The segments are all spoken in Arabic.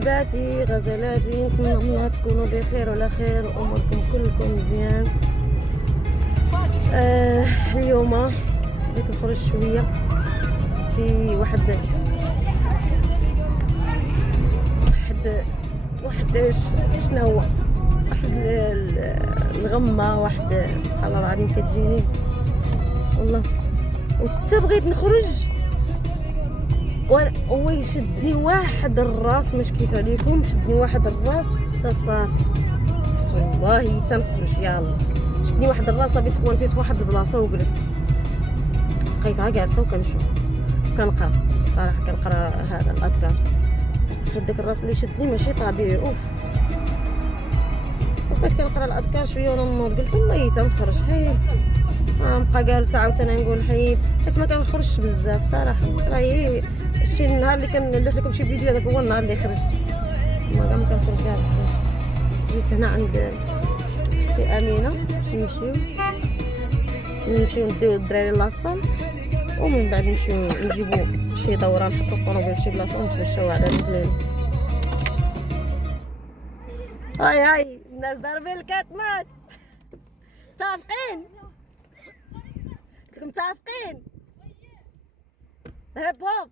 حبيباتي غزالاتي، نتمنى الله تكونوا بخير وعلى خير واموركم كلكم مزيان. اليوم بديت نخرج شويه، تي واحد شنو هو واحد الغمه، واحد سبحان الله العظيم كتجيني والله، وحتى بغيت نخرج هو يشدني واحد الراس، ما شكيت عليكم، شدني واحد الراس حتى صافي قلت والله تنخرج يلا. شدني واحد الراس صافي تكونسيت في واحد البلاصه وجلست، بقيت جالسه وكنشوف كنقرا. صراحه كنقرا هذا الاذكار، حيت داك الراس اللي شدني ماشي طبيعي. بقيت كنقرا الاذكار شويه وانا نوض، قلت والله تنخرج حيت نبقى جالسه عاوتاني نقول حيت ما كنخرجش بزاف صراحه. راهي شي النهار اللي كنلوح لكم شي فيديو هذاك هو النهار اللي خرجت، ما كنخرج كاع بزاف. جيت هنا عند اختي امينه باش نمشيو نديو الدراري لاصال، ومن بعد نجيبو شي دوره، نحطو الطوموبيل في شي بلاصه ونتمشاو على رجلينا. هاي الناس ضاربين الكتمات، متفقين؟ قلت لكم متفقين. هيب هوب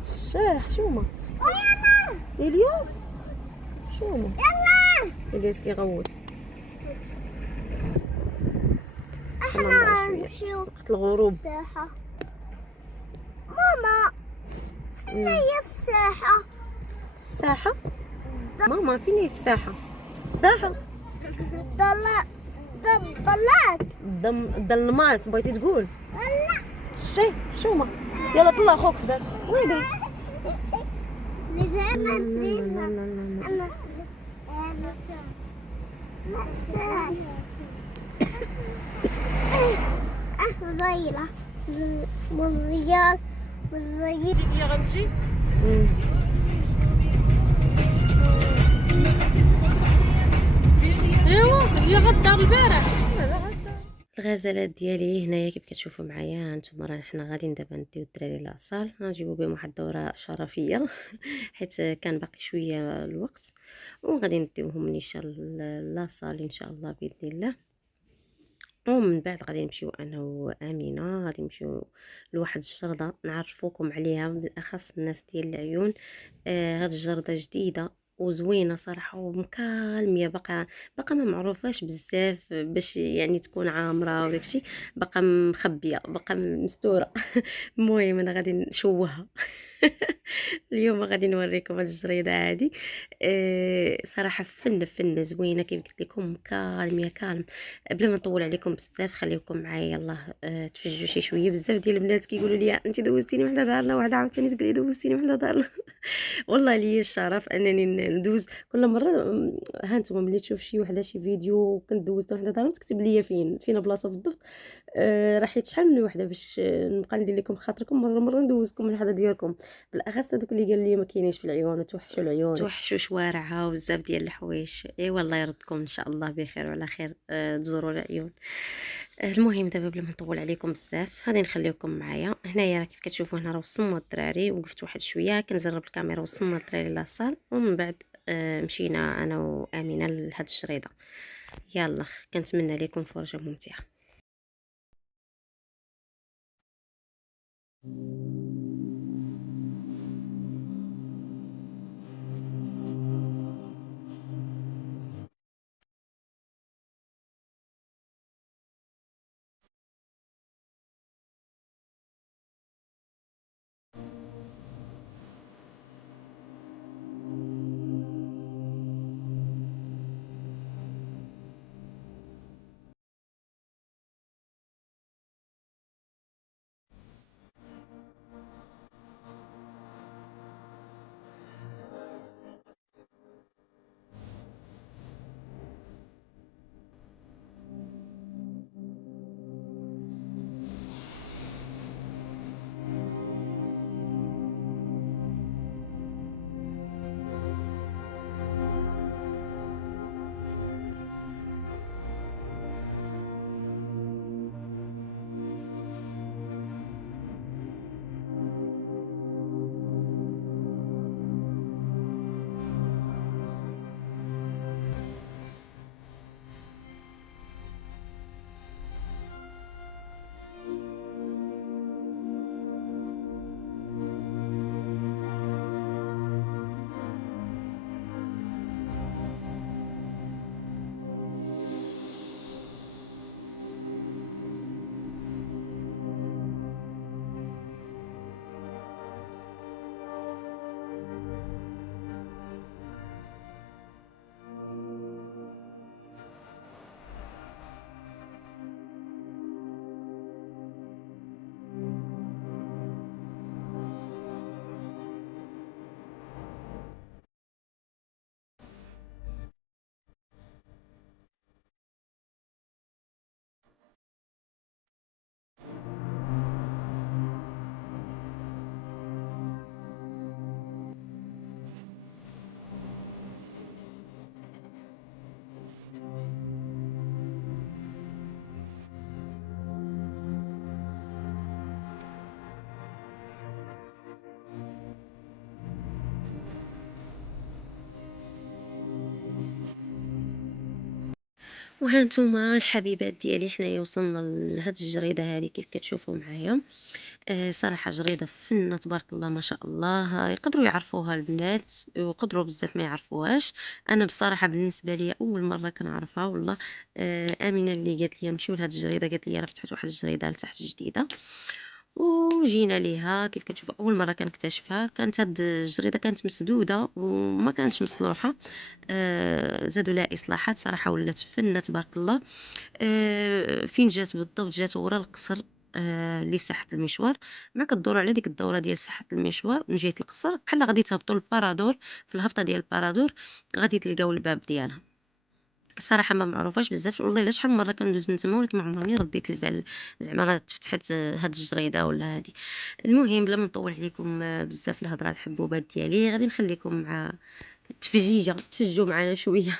الشاح شوما الياس شوما الياس كيغوت. احنا نمشيو وقت الغروب الساحة. ماما فين هي الساحة؟ الساحة؟ ماما فين هي الساحة؟ الساحة ضلات الظلمات بغيتي تقول؟ لا الشي حشومة. يلا طلع خوك حداك. ويلي زيلة مزيان مزيان. تيجي غنجي ايوا هي غدا البارح. الغزالات ديالي هنايا كيف كتشوفوا معايا هانتوما، راه حنا غاديين دابا نديو الدراري لاصال، غنجيبو بهم واحد الدوره شرفيه حيت كان باقي شويه الوقت، وغادي نديوهم نيشان لاصال ان شاء الله باذن الله. ومن بعد غادي نمشيو انا وامينه، غادي نمشيو لواحد الجرده نعرفوكم عليها، بالاخص الناس ديال العيون. هاد الجرده جديده وزوينه صراحه ومكالميه، باقا ما معروفاش بزاف باش يعني تكون عامره وداكشي، باقا مخبيه باقا مستوره. المهم انا غادي نشوهها. اليوم غادي نوريكم هاد الجريده هادي. صراحه فن زوينه كيف قلت لكم، كالميه كالم. بلا ما نطول عليكم بزاف خليكم معايا يلاه. تفجوا شي شويه. بزاف ديال البنات كيقولوا لي انت دوزتيني من دارنا، وحده عاوتاني تقولي دوزتيني من دارنا. والله لي الشرف انني ندوز كل مره. ها نتوما ملي تشوف شي وحده شي فيديو كنت دوزت وحده دارهم تكتب لي فين بلاصه بالضبط، راه حيت شحال من وحده باش نبقى ندير لكم خاطركم مره ندوزكم من حدا ديالكم، بالاخص هذوك اللي قال لي ما كاينينش في العيون وتوحشوا العيون توحشوا شوارعها وبزاف ديال الحوايج. اي والله يردكم ان شاء الله بخير وعلى خير. تزوروا العيون. المهم دابا بلا ما نطول عليكم بزاف غادي نخليكم معايا هنايا. كيف كتشوفوا هنا راه وصلنا الدراري، وقفت واحد شويه كنجرب الكاميرا، وصلنا الدراري لاصال، ومن بعد مشينا انا وامينه لهاد الشريطه. يلا كنتمنى لكم فرجه ممتعه. وها نتوما الحبيبات ديالي حنايا وصلنا لهاد الجريده هذه كيف كتشوفوا معايا. صراحه جريده فنه تبارك الله ما شاء الله، يقدروا يعرفوها البنات ويقدروا بزاف ما يعرفوهاش. انا بصراحه بالنسبه لي اول مره كنعرفها والله. امينه اللي قالت لي نمشيو لهاد الجريده، قالت لي راه فتحت واحد الجريده لتحت جديده وجينا ليها. كيف كتشوف اول مره كنكتشفها، كانت هاد الجريده كانت مسدوده وما كانتش مصلوحه. زادوا لها اصلاحات صراحه ولات فنه تبارك الله. فين جات بالضبط؟ جات ورا القصر اللي في ساحه المشوار. مع كدوروا على ديك الدوره ديال ساحه المشوار من جهه القصر، بحال غادي تهبطوا للبارادور. في الهبطه ديال البارادور غادي تلقاو الباب ديالها. الصراحه ما معروفاش بزاف والله، الا شحال من مره كندوز من تما ولكن ما عمرني رديت البال زعما راه تفتحت هاد الجريده ولا هادي. المهم بلا ما نطول عليكم بزاف الهضره الحبوبات ديالي، غادي نخليكم مع التفجيجه، تفجوا معنا شويه.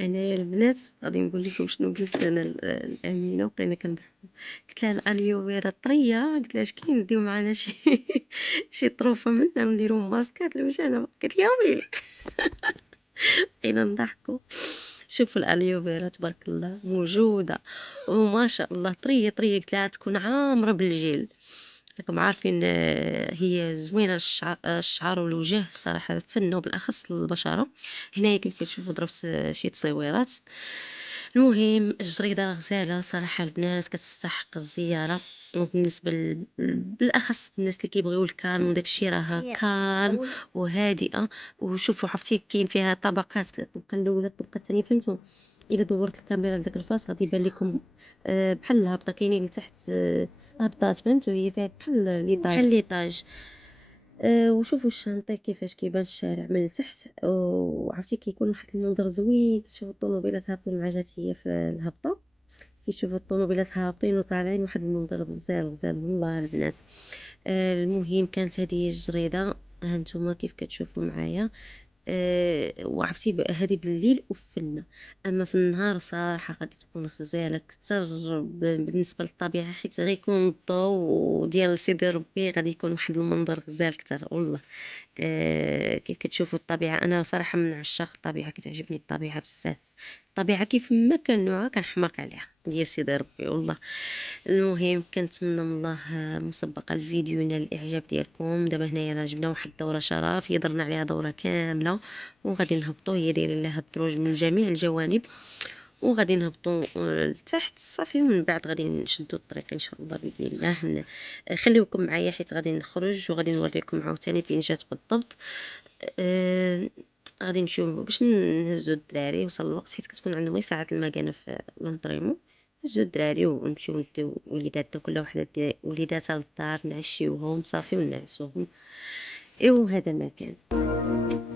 انايا البنات غادي نقول لكم شنو قلت انا الامينه، وبقينا كنضحكوا. قلت لها الاليوفيرا طريه، قلت لها اش كاين نديو معنا شي شي طروفه منها نديرو ماسكات لوجهنا. قالت لي وي. بقينا نضحكوا. شوفوا الاليوفيرا تبارك الله موجوده وما شاء الله طريه طريه، قلت لها تكون عامره بالجيل. راكم عارفين هي زوينه الشعر والوجه صراحه فن، وبالاخص البشره. هنايا كيف كتشوفوا ضربت شي تصويرات. المهم الجريده غزاله صراحه، البنات كتستحق الزياره. وبالنسبه بالاخص الناس اللي كيبغيو الكالم وداكشي، راها كالم وهادئه. وشوفوا عرفتي كاين فيها طبقات، الطبقه الاولى الطبقه الثانيه، فهمتوا؟ الا دورت الكاميرا لذاك الفاس غادي يبان لكم بحال الهبطه كاينين لتحت هبطات، فهمتوا؟ هي فيها بحال ليطاج. وشوفوا الشانطي كيفاش كيبان الشارع من التحت، وعرفتي كيكون واحد المنظر زوين. كتشوفوا الطوموبيلات هابطين مع جات هي في الهبطه، كيشوفوا الطوموبيلات هابطين وطالعين، واحد المنظر غزال غزال والله البنات. المهم كانت هذه الجريده، ها نتوما كيف كتشوفوا معايا. وعرفتي هذه بالليل وفي اما في النهار صراحه غادي تكون غزاله اكثر بالنسبه للطبيعه، حيت غيكون الضوء ديال سيدي ربي، غادي يكون واحد المنظر غزال اكثر والله. كيف كتشوفوا الطبيعه؟ انا صراحه من عشاق الطبيعه، كتعجبني الطبيعه بزاف. الطبيعه كيف ما كان نوعها كنحماق عليها ديال سيدي ربي والله. المهم كنتمنى من الله مسبقا الفيديو ينال الاعجاب ديالكم. دابا هنايا راه جبنا واحد الدوره شرفيه، درنا عليها دوره كامله، وغادي نهبطوا، هي دايره لها الدروج من جميع الجوانب، وغادي نهبطوا لتحت صافي، ومن بعد غادي نشدوا الطريق ان شاء الله باذن الله. خليوكم معايا حيت غادي نخرج وغادي نوريكم عاوتاني فين جات بالضبط. آه، غادي نمشيو باش نهزو الدراري، وصل الوقت حيت كتكون عندهم غير ساعه المكانه في لونطريمون. نهزو الدراري ونمشيو نديو وليداتنا، كل وحده دير وليداتها للدار، نعشيوهم صافي ونعسوهم. ايوا هذا ما كان.